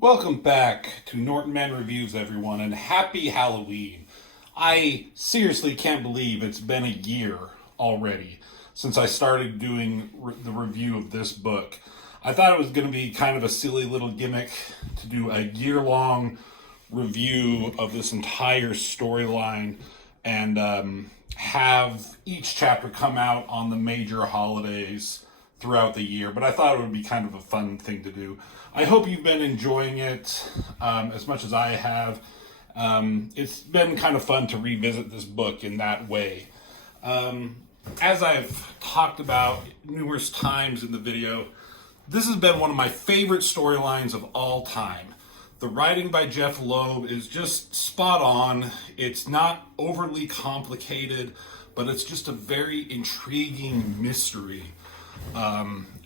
Welcome back to Norton Man Reviews, everyone, and happy Halloween. I seriously can't believe it's been a year already since I started doing the review of this book. I thought it was going to be kind of a silly little gimmick to do a year-long review of this entire storyline and have each chapter come out on the major holidays throughout the year, but I thought it would be kind of a fun thing to do. I hope you've been enjoying it as much as I have. It's been kind of fun to revisit this book in that way. As I've talked about numerous times in the video, this has been one of my favorite storylines of all time. The writing by Jeph Loeb is just spot on. It's not overly complicated, but it's just a very intriguing mystery.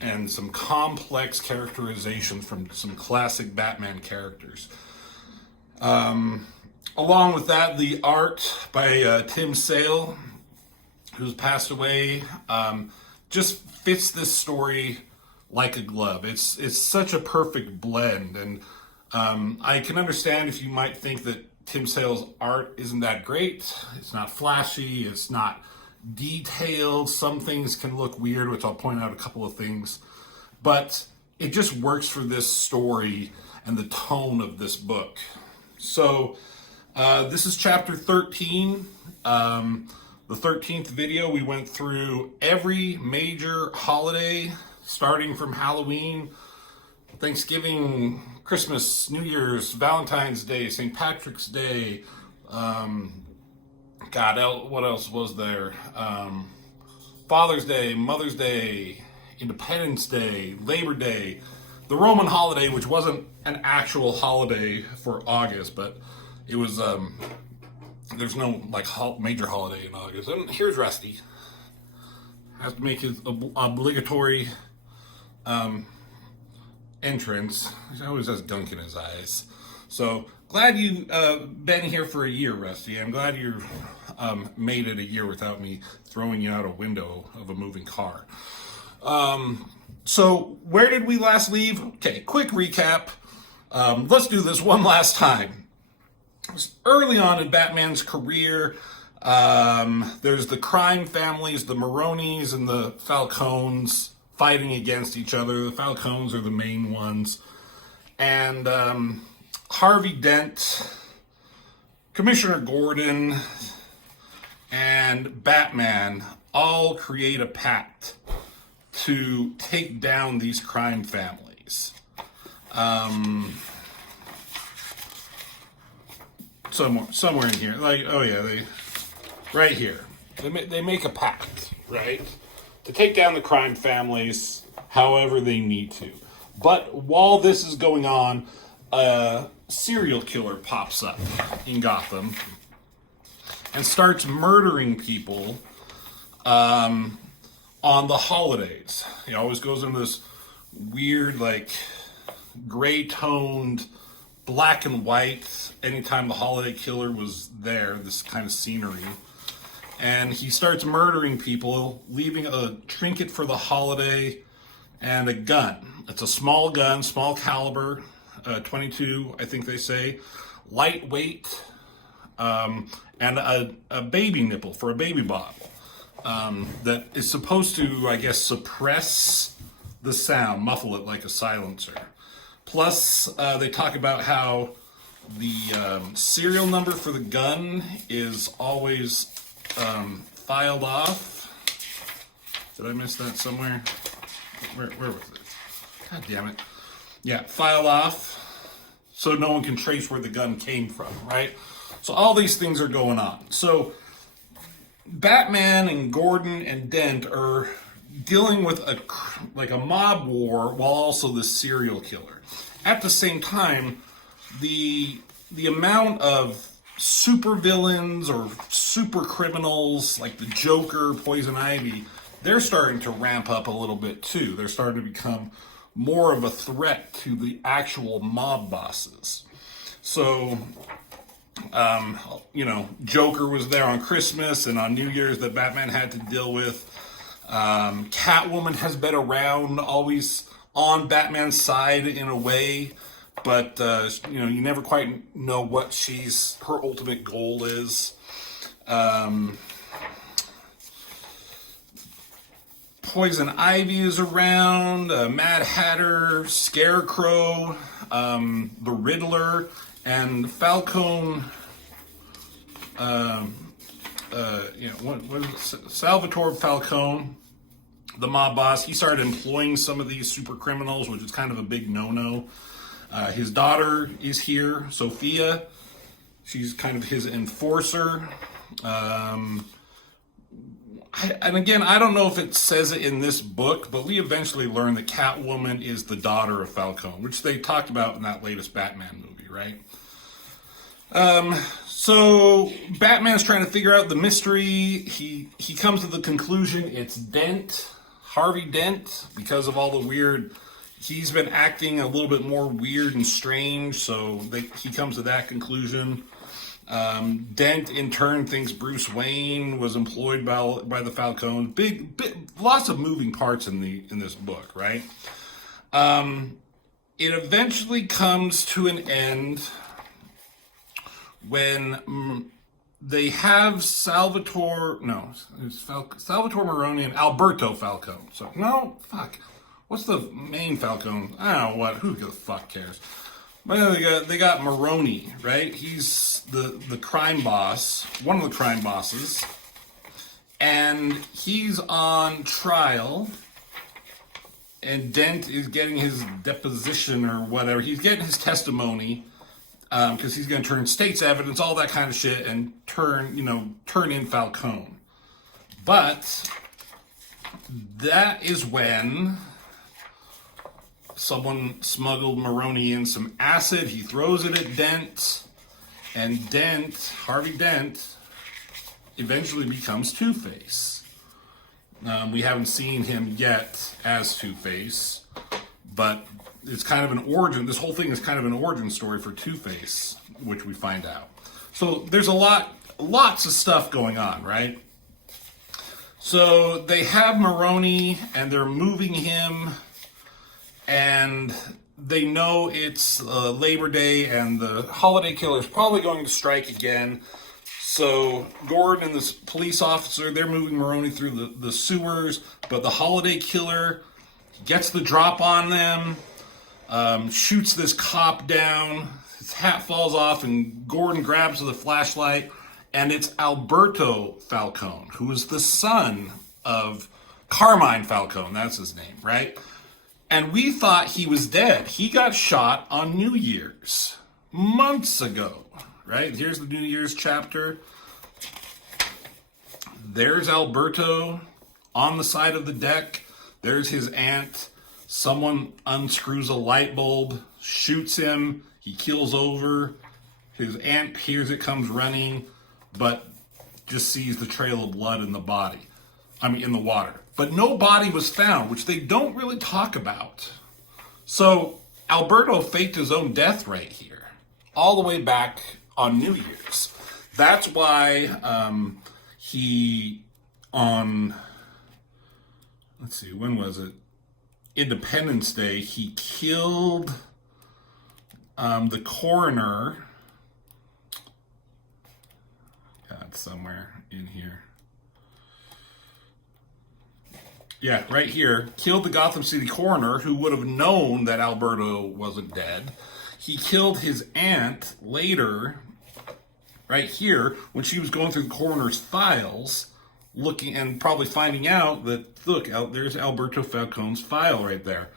And some complex characterizations from some classic Batman characters. Along with that, the art by Tim Sale, who's passed away, just fits this story like a glove. It's such a perfect blend, and I can understand if you might think that Tim Sale's art isn't that great. It's not flashy, it's not detailed. Some things can look weird, which I'll point out a couple of things, but it just works for this story and the tone of this book. So this is chapter 13. The 13th video, we went through every major holiday, starting from Halloween, Thanksgiving, Christmas, New Year's, Valentine's Day, St. Patrick's Day, what else was there? Father's Day, Mother's Day, Independence Day, Labor Day, the Roman holiday, which wasn't an actual holiday for August, but it was, there's no major holiday in August. And here's Rusty. Has to make his obligatory entrance. He always has gunk in his eyes. So glad you've been here for a year, Rusty. I'm glad you made it a year without me throwing you out a window of a moving car. So where did we last leave? Okay, quick recap. Let's do this one last time. Early on in Batman's career, there's the crime families, the Maronis and the Falcones, fighting against each other. The Falcones are the main ones. And Harvey Dent, Commissioner Gordon, and Batman all create a pact to take down these crime families. Somewhere in here, right here. They make a pact, right, to take down the crime families however they need to. But while this is going on, a serial killer pops up in Gotham and starts murdering people on the holidays. He always goes into this weird, gray-toned, black and white anytime the holiday killer was there, this kind of scenery. And he starts murdering people, leaving a trinket for the holiday and a gun. It's a small gun, small caliber, 22, I think they say, lightweight, and a baby nipple for a baby bottle that is supposed to, I guess, suppress the sound, muffle it like a silencer. Plus, they talk about how the serial number for the gun is always filed off. Did I miss that somewhere? Where was it? God damn it. Yeah, filed off so no one can trace where the gun came from, right? So all these things are going on. So Batman and Gordon and Dent are dealing with a mob war while also the serial killer. At the same time, the amount of super villains or super criminals like the Joker, Poison Ivy, they're starting to ramp up a little bit too. They're starting to become more of a threat to the actual mob bosses. So, Joker was there on Christmas and on New Year's that Batman had to deal with. Catwoman has been around, always on Batman's side in a way, but you never quite know what her ultimate goal is. Poison Ivy is around, Mad Hatter, Scarecrow, the Riddler, and Falcone. What is it? Salvatore Falcone, the mob boss. He started employing some of these super criminals, which is kind of a big no-no. His daughter is here, Sophia. She's kind of his enforcer. And again, I don't know if it says it in this book, but we eventually learn that Catwoman is the daughter of Falcone, which they talked about in that latest Batman movie, right? So Batman's trying to figure out the mystery. He comes to the conclusion it's Dent, Harvey Dent, because of all the weird. He's been acting a little bit more weird and strange, so he comes to that conclusion. Dent in turn thinks Bruce Wayne was employed by the Falcone. Lots of moving parts in this book, right? It eventually comes to an end when they have Salvatore Maroni and Alberto Falcone. So no, fuck. What's the main Falcone? I don't know what. Who the fuck cares? But they got Maroni, right? He's the crime boss, one of the crime bosses, and he's on trial. And Dent is getting his deposition or whatever. He's getting his testimony because he's going to turn state's evidence, all that kind of shit, and turn in Falcone. But that is when someone smuggled Maroni in some acid. He throws it at Dent, and Harvey Dent, eventually becomes Two-Face. We haven't seen him yet as Two-Face, but it's kind of an origin. This whole thing is kind of an origin story for Two-Face, which we find out. So there's lots of stuff going on, right? So they have Maroni, and they're moving him. And they know it's Labor Day and the holiday killer is probably going to strike again. So Gordon and this police officer, they're moving Maroni through the sewers, but the holiday killer gets the drop on them, shoots this cop down, his hat falls off, and Gordon grabs the flashlight, and it's Alberto Falcone, who is the son of Carmine Falcone, that's his name, right? And we thought he was dead. He got shot on New Year's, months ago, right? Here's the New Year's chapter. There's Alberto on the side of the deck. There's his aunt. Someone unscrews a light bulb, shoots him. He keels over. His aunt hears it, comes running, but just sees the trail of blood in the water. But no body was found, which they don't really talk about. So Alberto faked his own death right here, all the way back on New Year's. That's why when was it? Independence Day, he killed the coroner. God, somewhere in here. Yeah, right here. Killed the Gotham City coroner who would have known that Alberto wasn't dead. He killed his aunt later, right here, when she was going through the coroner's files, looking and probably finding out that, look, there's Alberto Falcone's file right there.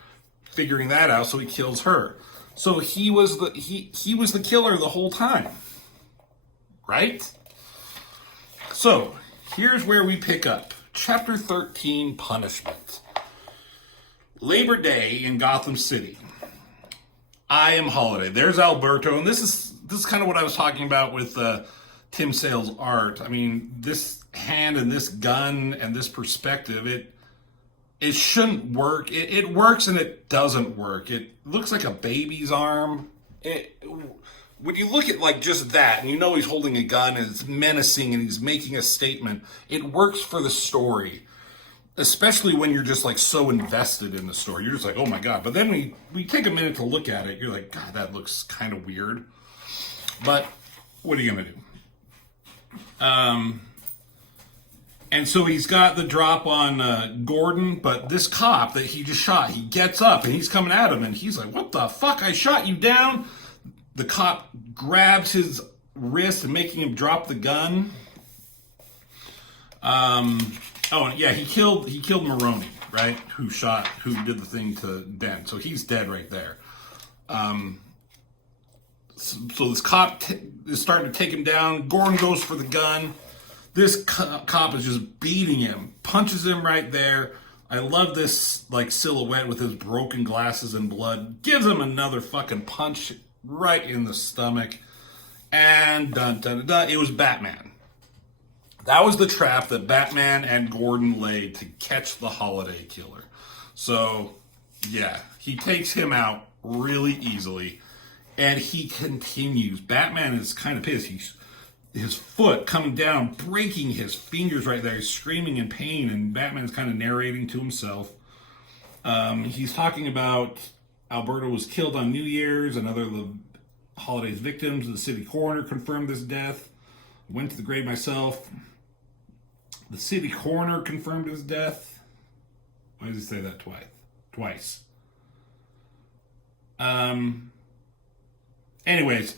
Figuring that out, so he kills her. So he was the killer the whole time. Right? So, here's where we pick up. Chapter 13, Punishment. Labor Day in Gotham City. I am Holiday. There's Alberto, and this is kind of what I was talking about with Tim Sale's art. I mean, this hand and this gun and this perspective, it shouldn't work. It works and it doesn't work. It looks like a baby's arm. When you look at like just that, and you know he's holding a gun and it's menacing and he's making a statement, it works for the story. especially when you're just like so invested in the story. You're just like, oh my God. But then we take a minute to look at it. You're like, God, that looks kind of weird. But what are you going to do? And so he's got the drop on Gordon, but this cop that he just shot, he gets up and he's coming at him and he's like, what the fuck? I shot you down. The cop grabs his wrist and making him drop the gun. Oh yeah, he killed Maroney, right? Who did the thing to Dent. So he's dead right there. So this cop is starting to take him down. Gordon goes for the gun. This cop is just beating him, punches him right there. I love this like silhouette with his broken glasses and blood. Gives him another fucking punch right in the stomach. And dun dun dun. It was Batman. That was the trap that Batman and Gordon laid to catch the Holiday Killer. So, yeah, he takes him out really easily. And he continues. Batman is kind of pissed. His foot coming down, breaking his fingers right there. He's screaming in pain, and Batman's kind of narrating to himself. He's talking about Alberto was killed on New Year's. Another of the Holiday's victims. The city coroner confirmed this death. Went to the grave myself. The city coroner confirmed his death. Why does he say that twice? Anyways,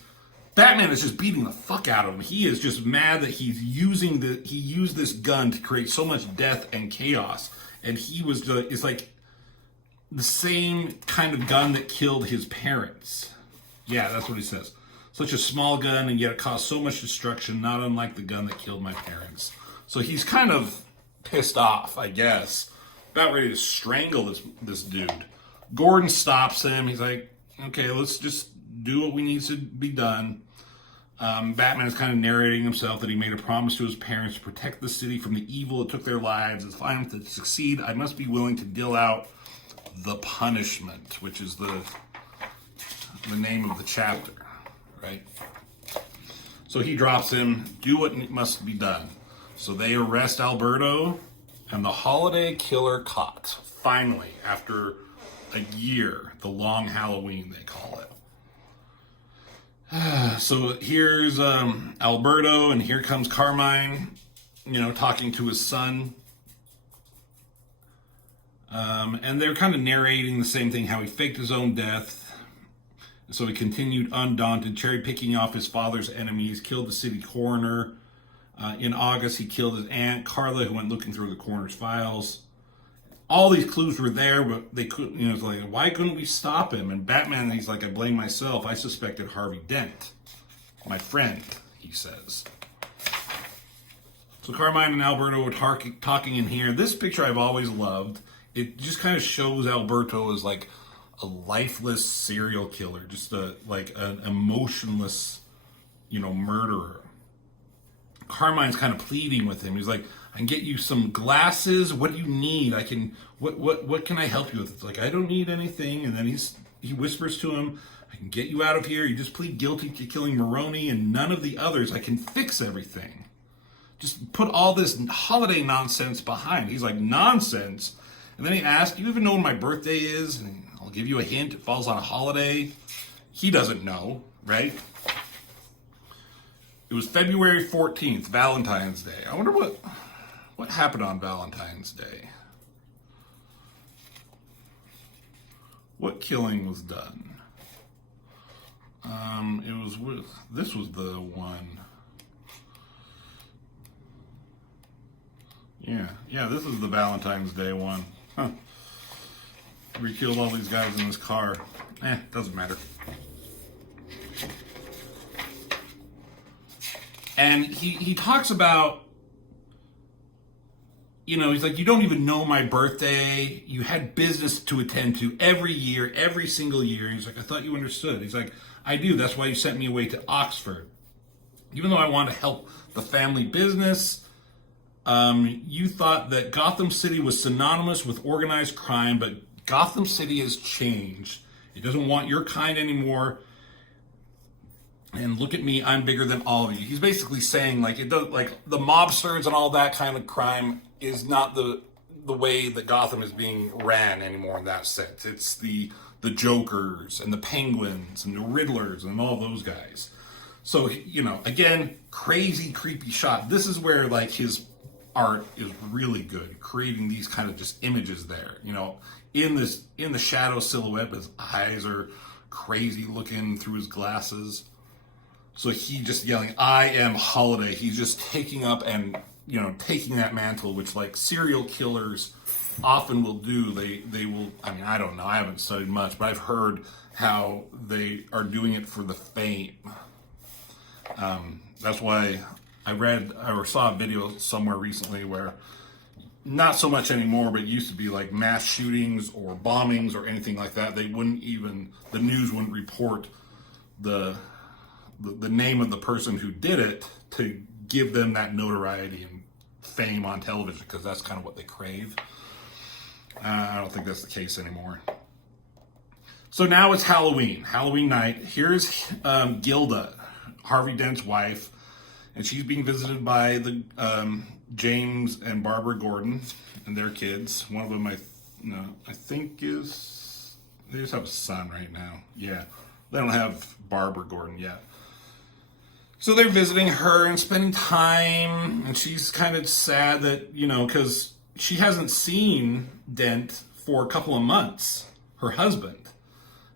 Batman is just beating the fuck out of him. He is just mad that he used this gun to create so much death and chaos. And it's like the same kind of gun that killed his parents. Yeah, that's what he says. Such a small gun, and yet it caused so much destruction, not unlike the gun that killed my parents. So he's kind of pissed off, I guess. About ready to strangle this dude. Gordon stops him. He's like, okay, let's just do what we need to be done. Batman is kind of narrating himself that he made a promise to his parents to protect the city from the evil that took their lives. If I am to succeed, I must be willing to deal out the punishment, which is the name of the chapter, right? So he drops him, do what must be done. So they arrest Alberto, and the Holiday Killer caught. Finally, after a year, the long Halloween, they call it. So here's Alberto, and here comes Carmine, talking to his son. And they're kind of narrating the same thing, how he faked his own death. So he continued undaunted, cherry-picking off his father's enemies, killed the city coroner. In August, he killed his aunt, Carla, who went looking through the coroner's files. All these clues were there, but they couldn't, it's like, why couldn't we stop him? And Batman, he's like, I blame myself. I suspected Harvey Dent, my friend, he says. So Carmine and Alberto were talking in here. This picture I've always loved. It just kind of shows Alberto as like a lifeless serial killer, just an emotionless, murderer. Carmine's kind of pleading with him. He's like, I can get you some glasses. What do you need? What can I help you with? It's like, I don't need anything. And then he whispers to him, I can get you out of here. You just plead guilty to killing Maroney and none of the others. I can fix everything. Just put all this holiday nonsense behind. He's like, nonsense? And then he asks, do you even know when my birthday is? And I'll give you a hint. It falls on a holiday. He doesn't know, right? It was February 14th, Valentine's Day. I wonder what happened on Valentine's Day. What killing was done? This was the one. Yeah, this is the Valentine's Day one. Huh. We killed all these guys in this car. Doesn't matter. And he talks about, he's like, you don't even know my birthday. You had business to attend to every year, every single year. He's like, I thought you understood. He's like, I do. That's why you sent me away to Oxford. Even though I want to help the family business, you thought that Gotham City was synonymous with organized crime, but Gotham City has changed. It doesn't want your kind anymore. And look at me, I'm bigger than all of you. He's basically saying, like, the mobsters and all that kind of crime is not the the way that Gotham is being ran anymore in that sense. It's the Jokers and the Penguins and the Riddlers and all those guys. So, you know, again, crazy, creepy shot. This is where, like, his art is really good, creating these kind of just images there. You know, in the shadow silhouette, his eyes are crazy looking through his glasses. So he just yelling, "I am Holiday." He's just taking up and, you know, taking that mantle, which, like, serial killers often will do. They will, I mean, I don't know, I haven't studied much, but I've heard how they are doing it for the fame. That's why I read or saw a video somewhere recently where, not so much anymore, but it used to be like mass shootings or bombings or anything like that. They wouldn't even, the news wouldn't report the name of the person who did it to give them that notoriety and fame on television, because that's kind of what they crave. I don't think that's the case anymore. So now it's Halloween night. Here's Gilda, Harvey Dent's wife, and she's being visited by the James and Barbara Gordon and their kids. One of them, I think is, they just have a son right now. Yeah, they don't have Barbara Gordon yet. So they're visiting her and spending time, and she's kind of sad that, you know, because she hasn't seen Dent for a couple of months, her husband.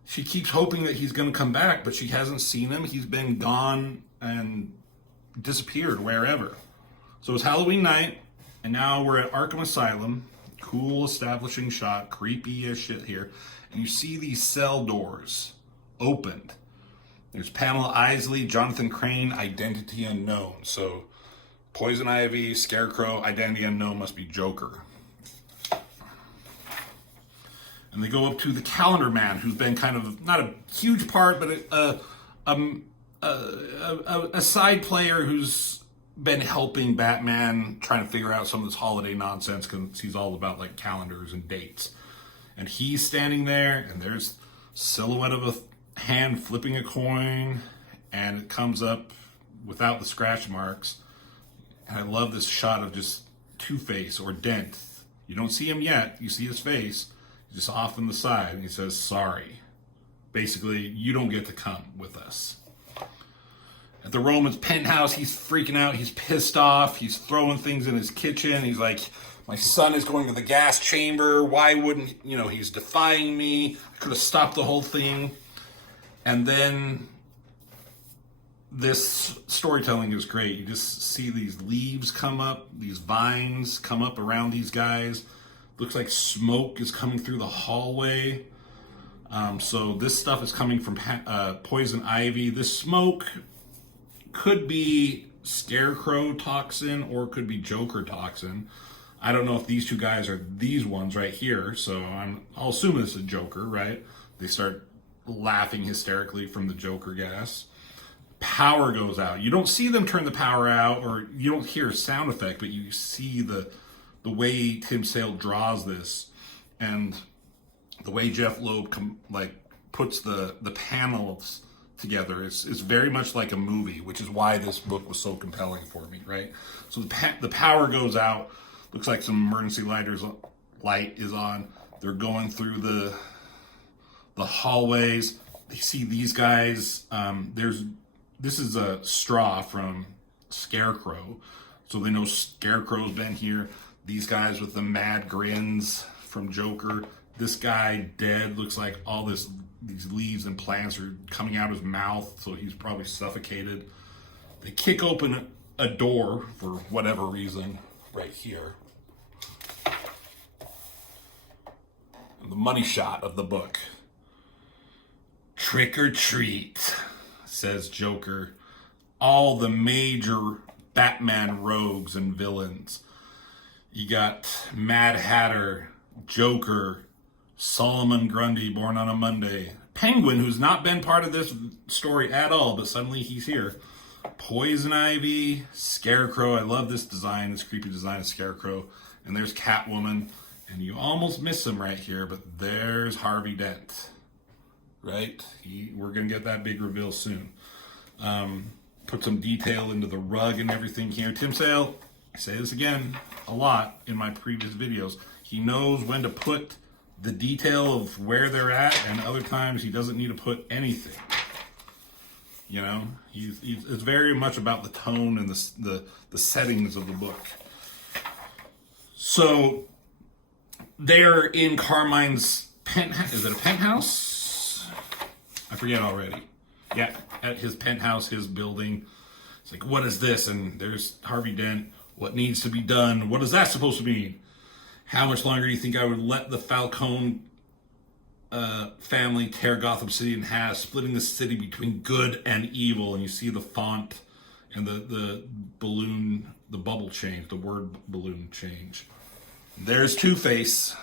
She keeps hoping that he's going to come back, but she hasn't seen him. He's been gone and disappeared wherever. So it's Halloween night, and now we're at Arkham Asylum. Cool establishing shot, creepy as shit here. And you see these cell doors opened. There's Pamela Isley, Jonathan Crane, identity unknown. So Poison Ivy, Scarecrow, identity unknown must be Joker. And they go up to the Calendar Man, who's been kind of, not a huge part, but a side player who's been helping Batman trying to figure out some of this holiday nonsense, because he's all about, like, calendars and dates. And he's standing there, and there's silhouette of a hand flipping a coin, and it comes up without the scratch marks. And I love this shot of just Two-Face or Dent. You don't see him yet. You see his face. He's just off on the side, and he says, "Sorry." Basically, you don't get to come with us. At the Roman's penthouse, he's freaking out. He's pissed off. He's throwing things in his kitchen. He's like, "My son is going to the gas chamber. Why wouldn't, you know, he's defying me. I could have stopped the whole thing." And then this storytelling is great. You just see these leaves come up, these vines come up around these guys. Looks like smoke is coming through the hallway. So this stuff is coming from Poison Ivy. This smoke could be Scarecrow toxin or it could be Joker toxin. I don't know if these two guys are these ones right here, so I'll assume this is Joker, right? They start laughing hysterically from the Joker gas. Power goes out. You don't see them turn the power out, or you don't hear a sound effect, but you see the way Tim Sale draws this, and the way Jeff Loeb puts the panels together. It's very much like a movie, which is why this book was so compelling for me, right? So the power goes out. Looks like some emergency light is on. They're going through the hallways. They see these guys. This is a straw from Scarecrow, so they know Scarecrow's been here. These guys with the mad grins from Joker. This guy dead, looks like all these leaves and plants are coming out of his mouth, so he's probably suffocated. They kick open a door for whatever reason right here. And the money shot of the book. "Trick or treat," says Joker. All the major Batman rogues and villains. You got Mad Hatter, Joker, Solomon Grundy, born on a Monday, Penguin, who's not been part of this story at all, but suddenly he's here, Poison Ivy, Scarecrow. I love this design, this creepy design of Scarecrow. And there's Catwoman, and you almost miss him right here, but there's Harvey Dent. Right? We're going to get that big reveal soon. Put some detail into the rug and everything here. Tim Sale, I say this again a lot in my previous videos, He knows when to put the detail of where they're at, and other times he doesn't need to put anything. You know, it's very much about the tone and the settings of the book. So they're in Carmine's penthouse. Is it a penthouse? I forget already. Yeah, at his penthouse, his building. It's like, what is this? And there's Harvey Dent. What needs to be done? What is that supposed to mean? How much longer do you think I would let the Falcone family tear Gotham City in half, splitting the city between good and evil? And you see the font and the balloon, the bubble change, the word balloon change. There's Two-Face,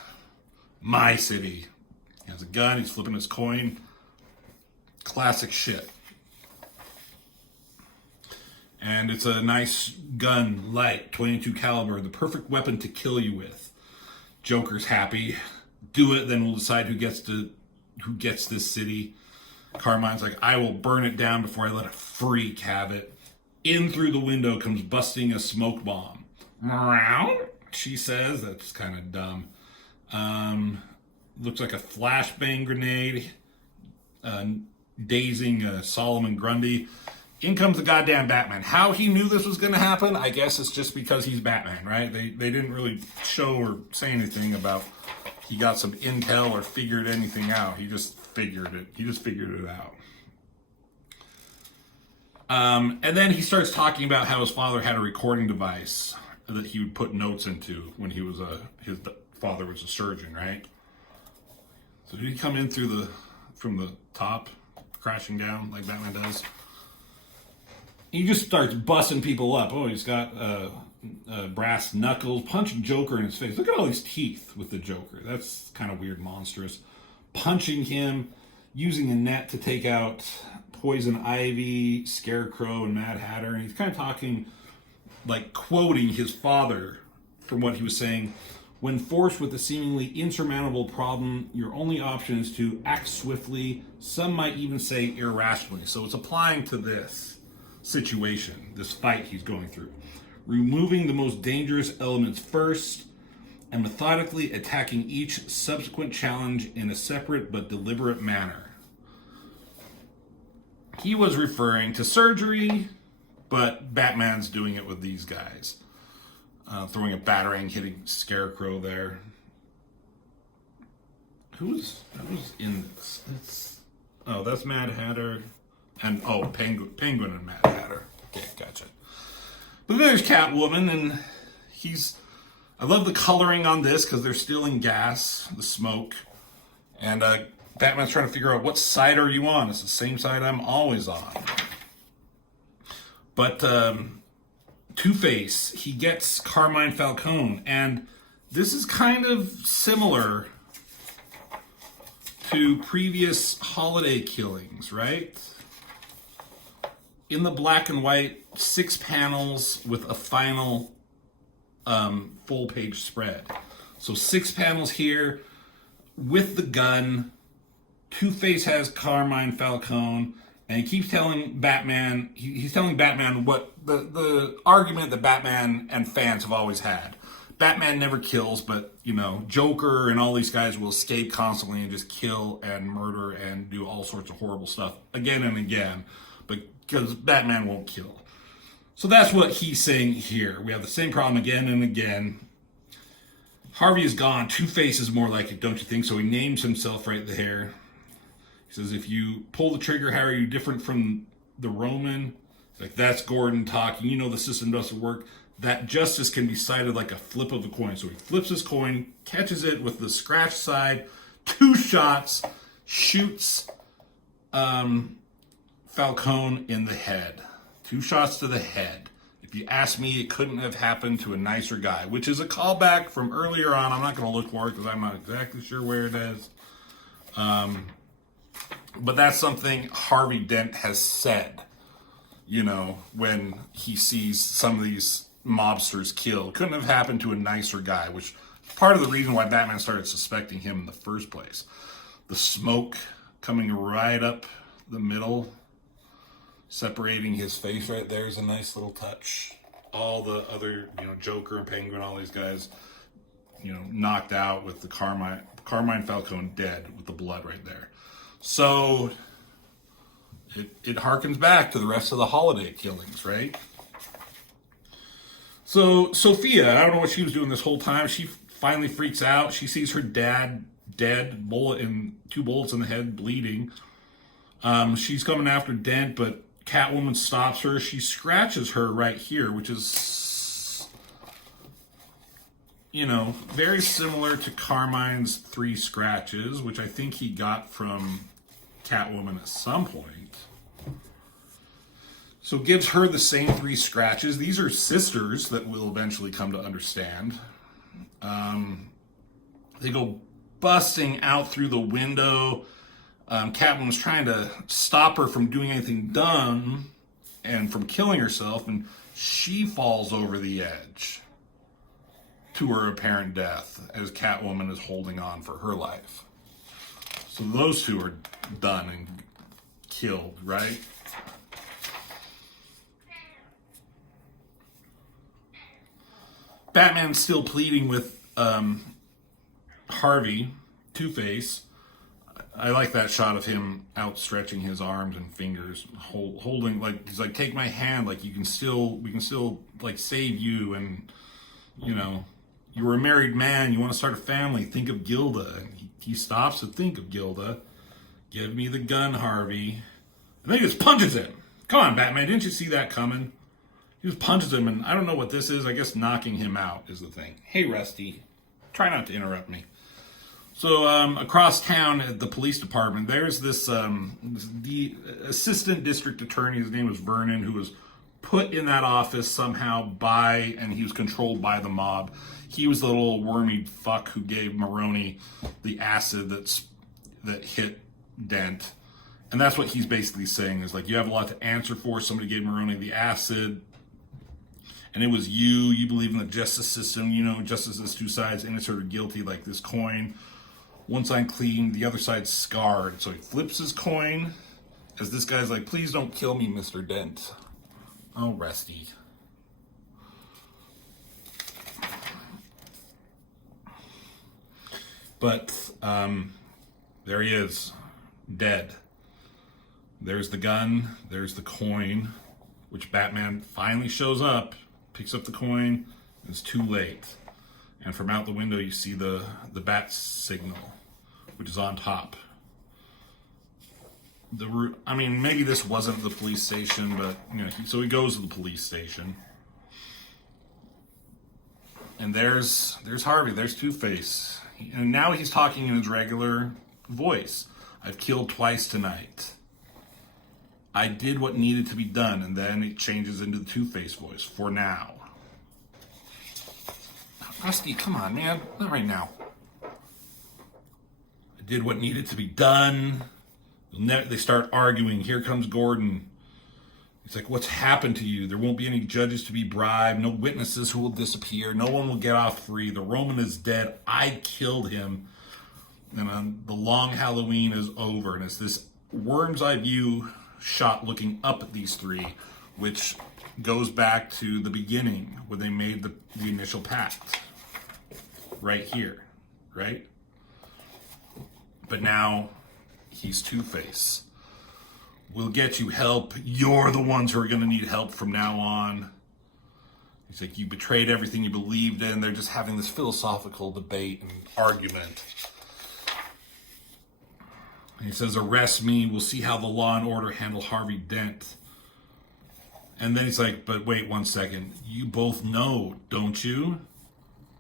my city. He has a gun, he's flipping his coin. Classic shit. And it's a nice gun, light, 22 caliber, the perfect weapon to kill you with. Joker's happy. Do it, then we'll decide who gets this city. Carmine's like, I will burn it down before I let a freak have it. In through the window comes busting a smoke bomb. Meow, she says. That's kind of dumb. Looks like a flashbang grenade. Dazing Solomon Grundy. In comes the goddamn Batman. How he knew this was going to happen, I guess it's just because he's Batman, right? They didn't really show or say anything about he got some intel or figured anything out. He just figured it. He just figured it out. And then he starts talking about how his father had a recording device that he would put notes into when he was his father was a surgeon, right? So did he come in from the top, crashing down like Batman does? He just starts busting people up. Oh, he's got brass knuckles, punching Joker in his face. Look at all these teeth with the Joker. That's kind of weird, monstrous. Punching him, using a net to take out Poison Ivy, Scarecrow, and Mad Hatter. And he's kind of talking, like quoting his father from what he was saying. When forced with a seemingly insurmountable problem, your only option is to act swiftly. Some might even say irrationally. So it's applying to this situation, this fight he's going through. Removing the most dangerous elements first and methodically attacking each subsequent challenge in a separate but deliberate manner. He was referring to surgery, but Batman's doing it with these guys. Throwing a batarang, hitting Scarecrow there. Who's in this? That's Mad Hatter. And, Penguin and Mad Hatter. Okay, gotcha. But then there's Catwoman, and I love the coloring on this, because they're still in gas, the smoke. And Batman's trying to figure out, what side are you on? It's the same side I'm always on. But Two-Face, he gets Carmine Falcone, and this is kind of similar to previous holiday killings, right? In the black and white, 6 panels with a final full-page spread. So 6 panels here with the gun. Two-Face has Carmine Falcone, and he keeps telling Batman, he's telling Batman what the argument that Batman and fans have always had. Batman never kills, but, Joker and all these guys will escape constantly and just kill and murder and do all sorts of horrible stuff again and again. Because Batman won't kill. So that's what he's saying here. We have the same problem again and again. Harvey is gone. Two-Face is more like it, don't you think? So he names himself right there. He says, if you pull the trigger, how are you different from the Roman? It's like, that's Gordon talking. The system doesn't work. That justice can be cited like a flip of the coin. So he flips his coin, catches it with the scratch side, 2 shots, shoots Falcone in the head. 2 shots to the head. If you ask me, it couldn't have happened to a nicer guy, which is a callback from earlier on. I'm not going to look for it because I'm not exactly sure where it is. But that's something Harvey Dent has said, when he sees some of these mobsters killed. Couldn't have happened to a nicer guy, which is part of the reason why Batman started suspecting him in the first place. The smoke coming right up the middle, separating his face right there is a nice little touch. All the other, Joker and Penguin, all these guys knocked out with the Carmine Falcone dead with the blood right there. So it harkens back to the rest of the holiday killings, right? So Sophia, I don't know what she was doing this whole time. She finally freaks out. She sees her dad dead, two bullets in the head, bleeding. She's coming after Dent, but Catwoman stops her. She scratches her right here, which is, very similar to Carmine's 3 scratches, which I think he got from Catwoman at some point. So gives her the same 3 scratches. These are sisters that we'll eventually come to understand. They go busting out through the window. Catwoman's trying to stop her from doing anything dumb and from killing herself, and she falls over the edge to her apparent death as Catwoman is holding on for her life. So those two are done and killed, right? Batman's still pleading with Harvey, Two-Face. I like that shot of him outstretching his arms and fingers, holding, like, he's like, take my hand, like, we can still, like, save you, and, you were a married man, you want to start a family, think of Gilda. And he stops to think of Gilda. Give me the gun, Harvey. And then he just punches him. Come on, Batman, didn't you see that coming? He just punches him, and I don't know what this is. I guess knocking him out is the thing. Hey, Rusty, try not to interrupt me. So across town at the police department, there's this the assistant district attorney. His name was Vernon, who was put in that office somehow and he was controlled by the mob. He was the little wormy fuck who gave Maroni the acid that hit Dent. And that's what he's basically saying is, like, you have a lot to answer for. Somebody gave Maroni the acid. And it was you believe in the justice system, justice is 2 sides, innocent or guilty, like this coin. One side clean, the other side scarred. So he flips his coin as this guy's like, please don't kill me, Mr. Dent. Oh, Rusty. But there he is, dead. There's the gun, there's the coin, which Batman finally shows up, picks up the coin, and it's too late. And from out the window, you see the bat signal, which is on top. Maybe this wasn't the police station, but, so he goes to the police station. And there's Harvey, there's Two-Face. And now he's talking in his regular voice. I've killed twice tonight. I did what needed to be done, and then it changes into the Two-Face voice, for now. Rusty, come on, man. Not right now. I did what needed to be done. They start arguing. Here comes Gordon. He's like, what's happened to you? There won't be any judges to be bribed. No witnesses who will disappear. No one will get off free. The Roman is dead. I killed him. And the long Halloween is over. And it's this worm's eye view shot looking up at these 3, which goes back to the beginning when they made the initial pact. Right here, right? But now he's Two-Face. We'll get you help. You're the ones who are going to need help from now on. He's like, you betrayed everything you believed in. They're just having this philosophical debate and argument. And he says, arrest me. We'll see how the law and order handle Harvey Dent. And then he's like, but wait 1 second. You both know, don't you?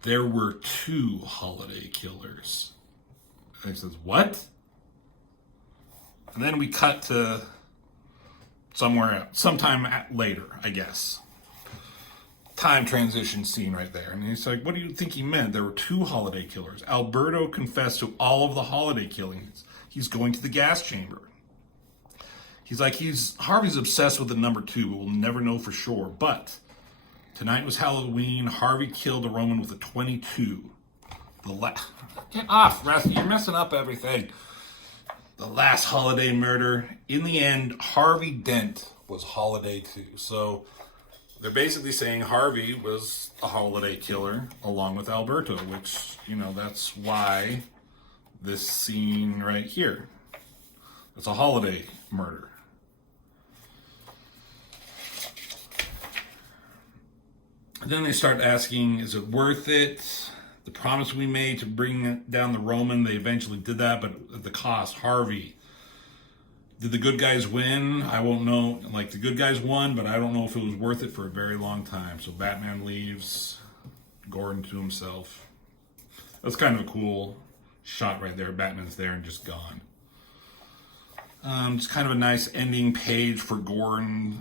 There were 2 holiday killers. And he says, what? And then we cut to sometime later, I guess. Time transition scene right there. And he's like, what do you think he meant? There were 2 holiday killers. Alberto confessed to all of the holiday killings. He's going to the gas chamber. He's like, Harvey's obsessed with the number 2, but we'll never know for sure. But tonight was Halloween. Harvey killed a Roman with a 22. Get off, Rusty. You're messing up everything. The last holiday murder. In the end, Harvey Dent was holiday 2. So They're basically saying Harvey was a holiday killer along with Alberto, which, that's why this scene right here. It's a holiday murder. Then they start asking, is it worth it? The promise we made to bring down the Roman, they eventually did that, but at the cost. Harvey. Did the good guys win? I won't know. The good guys won, but I don't know if it was worth it for a very long time. So Batman leaves, Gordon to himself. That's kind of a cool shot right there. Batman's there and just gone. It's kind of a nice ending page for Gordon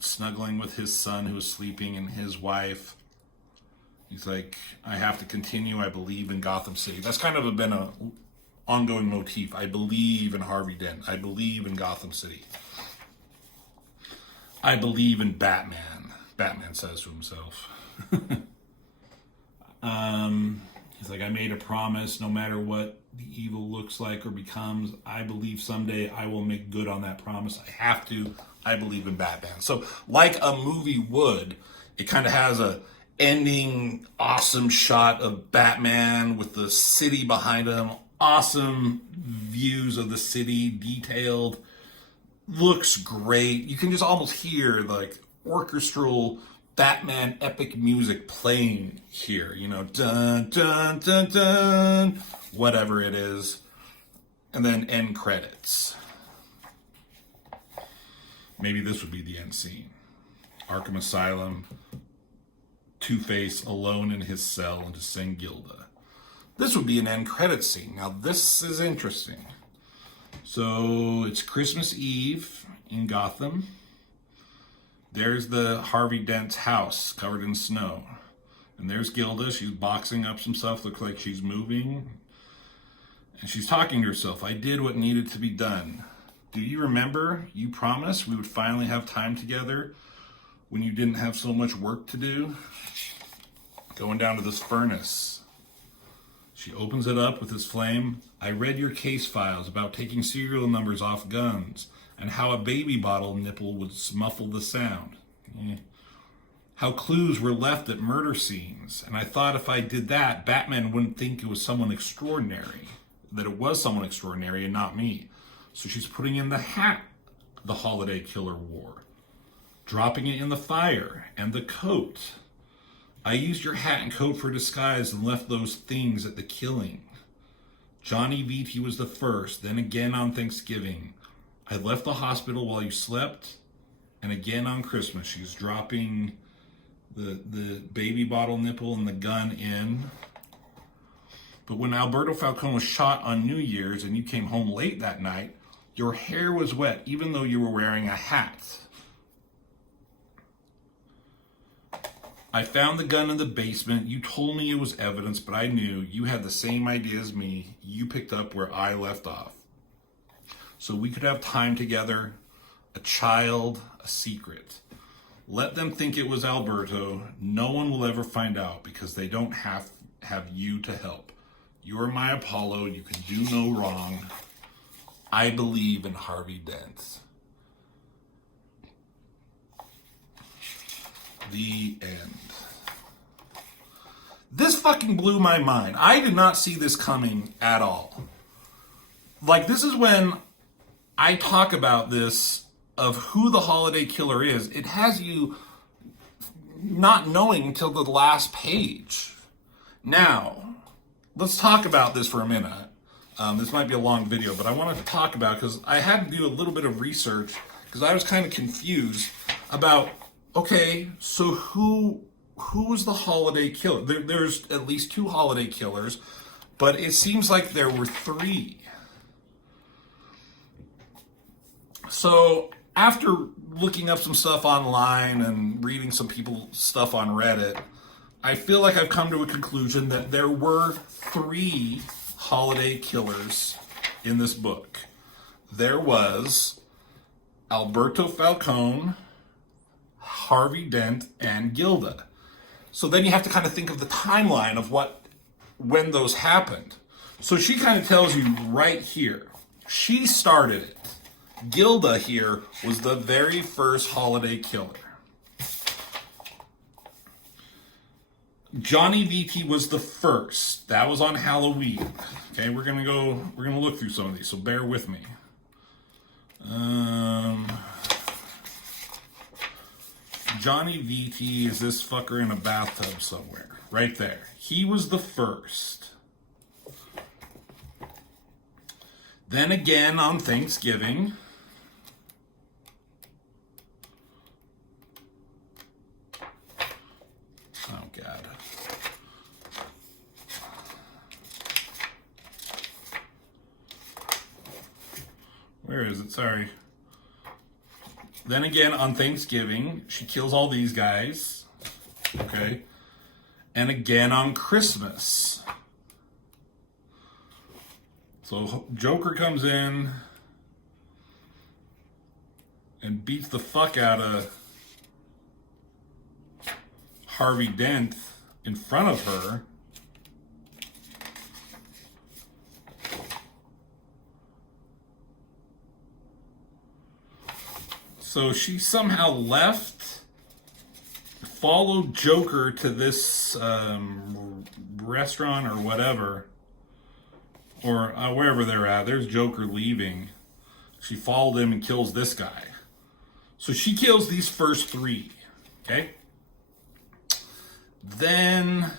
snuggling with his son who was sleeping and his wife. He's like, I have to continue. I believe in Gotham City. That's kind of been a ongoing motif. I believe in Harvey Dent. I believe in Gotham City. I believe in Batman. Batman says to himself. He's like, I made a promise, no matter what the evil looks like or becomes, I believe someday I will make good on that promise. I have to. I believe in Batman. So like a movie would, it kind of has a ending awesome shot of Batman with the city behind him. Awesome views of the city, detailed. Looks great. You can just almost hear orchestral Batman epic music playing here, dun, dun, dun, dun, whatever it is. And then end credits. Maybe this would be the end scene. Arkham Asylum, Two-Face alone in his cell and to sing Gilda. This would be an end credits scene. Now this is interesting. So it's Christmas Eve in Gotham. There's the Harvey Dent's house covered in snow. And there's Gilda. She's boxing up some stuff. Looks like she's moving. And she's talking to herself. I did what needed to be done. Do you remember? You promised we would finally have time together when you didn't have so much work to do. Going down to this furnace. She opens it up with this flame. I read your case files about taking serial numbers off guns and how a baby bottle nipple would muffle the sound. How clues were left at murder scenes. And I thought if I did that, Batman wouldn't think it was someone extraordinary. That it was someone extraordinary and not me. So she's putting in the hat the holiday killer wore. Dropping it in the fire. And the coat. I used your hat and coat for disguise and left those things at the killing. Johnny Vitti was the first, then again on Thanksgiving. I left the hospital while you slept, and again on Christmas. She's dropping the baby bottle nipple and the gun in. But when Alberto Falcone was shot on New Year's and you came home late that night, your hair was wet, even though you were wearing a hat. I found the gun in the basement. You told me it was evidence, but I knew you had the same idea as me. You picked up where I left off. So we could have time together, a child, a secret. Let them think it was Alberto. No one will ever find out because they don't have you to help. You are my Apollo. You can do no wrong. I believe in Harvey Dent. The end. This fucking blew my mind. I did not see this coming at all. This is when I talk about this of who the holiday killer is. It has you not knowing until the last page. Now, let's talk about this for a minute. This might be a long video, but I wanted to talk about because I had to do a little bit of research because I was kind of confused about, okay, so who was the holiday killer? There's at least 2 holiday killers, but it seems like there were 3. So after looking up some stuff online and reading some people's stuff on Reddit, I feel like I've come to a conclusion that there were 3 holiday killers in this book. There was Alberto Falcone, Harvey Dent, and Gilda. So then you have to kind of think of the timeline of when those happened. So she kind of tells you right here. She started it. Gilda here was the very first holiday killer. Johnny VT was the first. That was on Halloween. Okay, we're gonna look through some of these, so bear with me. Johnny VT is this fucker in a bathtub somewhere. Right there. He was the first. Then again on Thanksgiving. Oh, God. Where is it? Sorry. Then again on Thanksgiving, she kills all these guys. Okay. And again on Christmas. So Joker comes in and beats the fuck out of Harvey Dent in front of her. So she somehow left, followed Joker to this restaurant or whatever, or wherever they're at. There's Joker leaving. She followed him and kills this guy. So she kills these first three, okay? Then,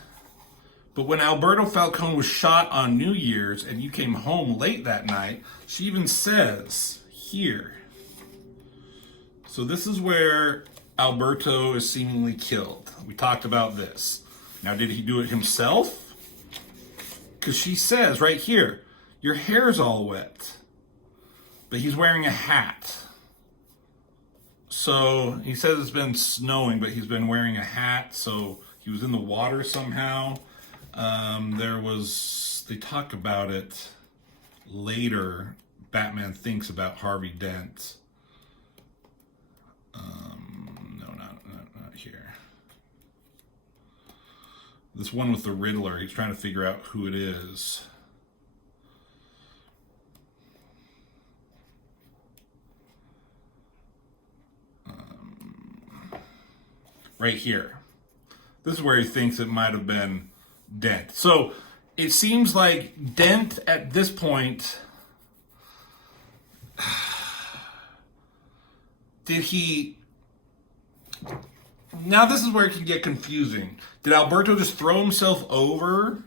but when Alberto Falcone was shot on New Year's and you came home late that night, she even says here. So this is where Alberto is seemingly killed. We talked about this. Now, did he do it himself? Because she says right here, your hair's all wet. But he's wearing a hat. So he says it's been snowing, but he's been wearing a hat. So he was in the water somehow. They talk about it later. Batman thinks about Harvey Dent. No, not here. This one with the Riddler, he's trying to figure out who it is. Right here. This is where he thinks it might have been Dent. So it seems like Dent at this point, did he... Now this is where it can get confusing. Did Alberto just throw himself over?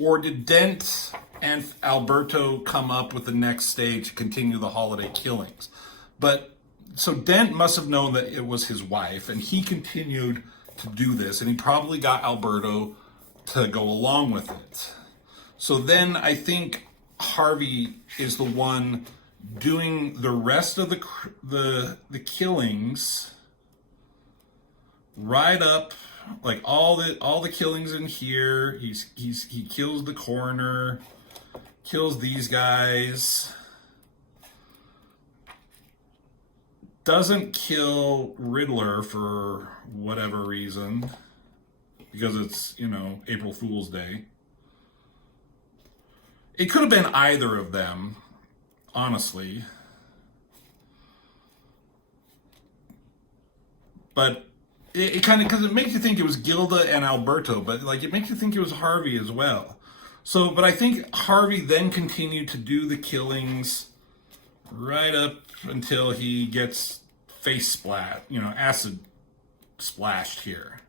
Or did Dent and Alberto come up with the next stage to continue the holiday killings? But, so Dent must have known that it was his wife, and he continued to do this, and he probably got Alberto to go along with it. So then I think Harvey is the one doing the rest of the killings right up, like all the killings in here. He kills the coroner, kills these guys, doesn't kill Riddler for whatever reason, because it's, April Fool's Day. It could have been either of them, honestly. But it kind of, because it makes you think it was Gilda and Alberto, but it makes you think it was Harvey as well. So, but I think Harvey then continued to do the killings right up until he gets face splat, acid splashed here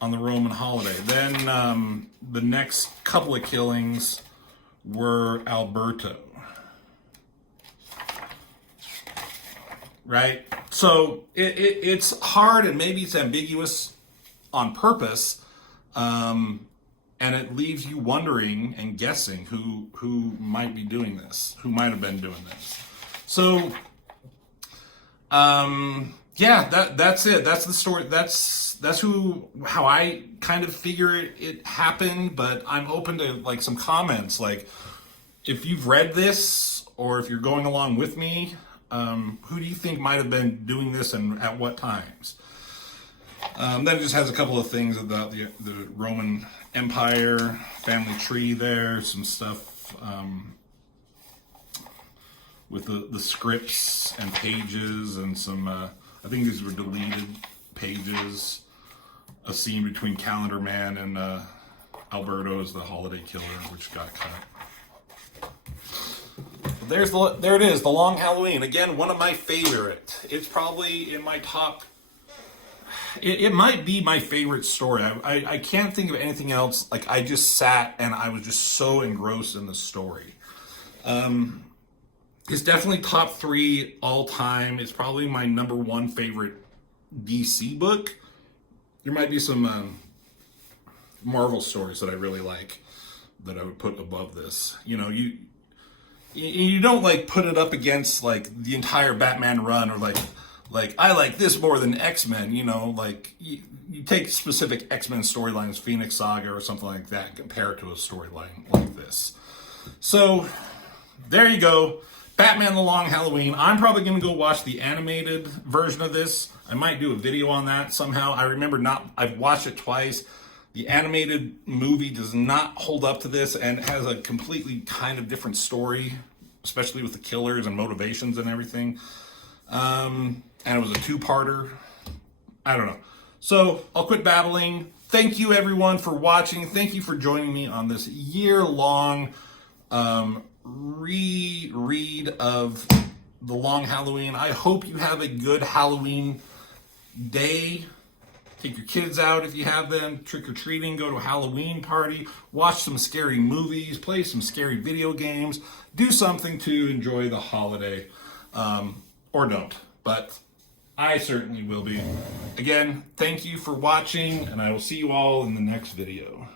on the Roman holiday. Then the next couple of killings were Alberto. Right? So it's hard, and maybe it's ambiguous on purpose, and it leaves you wondering and guessing who might be doing this, who might have been doing this. So, that's it. That's the story. That's how I kind of figure it happened. But I'm open to some comments. If you've read this or if you're going along with me, who do you think might have been doing this and at what times? Then it just has a couple of things about the Roman Empire, family tree there, some stuff with the scripts and pages and some, I think these were deleted pages a scene between Calendar Man and Alberto as the holiday killer, which got cut. But there it is, The Long Halloween. Again, one of my favorite. It's probably in my top. It might be my favorite story. I can't think of anything else. Like, I just sat and I was just so engrossed in the story. It's definitely top 3 all time. It's probably my number 1 favorite DC book. There might be some Marvel stories that I really like that I would put above this. You know, you don't like put it up against like the entire Batman run, or like I like this more than X-Men. You know, like you take specific X-Men storylines, Phoenix Saga or something like that, compare it to a storyline like this. So there you go. Batman: The Long Halloween. I'm probably going to go watch the animated version of this. I might do a video on that somehow. I remember I've watched it twice. The animated movie does not hold up to this and has a completely kind of different story, especially with the killers and motivations and everything. And it was a 2-parter. I don't know. So I'll quit babbling. Thank you everyone for watching. Thank you for joining me on this year-long reread of The Long Halloween. I hope you have a good Halloween day. Take your kids out if you have them, trick-or-treating, go to a Halloween party, watch some scary movies, play some scary video games, do something to enjoy the holiday, or don't, but I certainly will be. Again, thank you for watching, and I will see you all in the next video.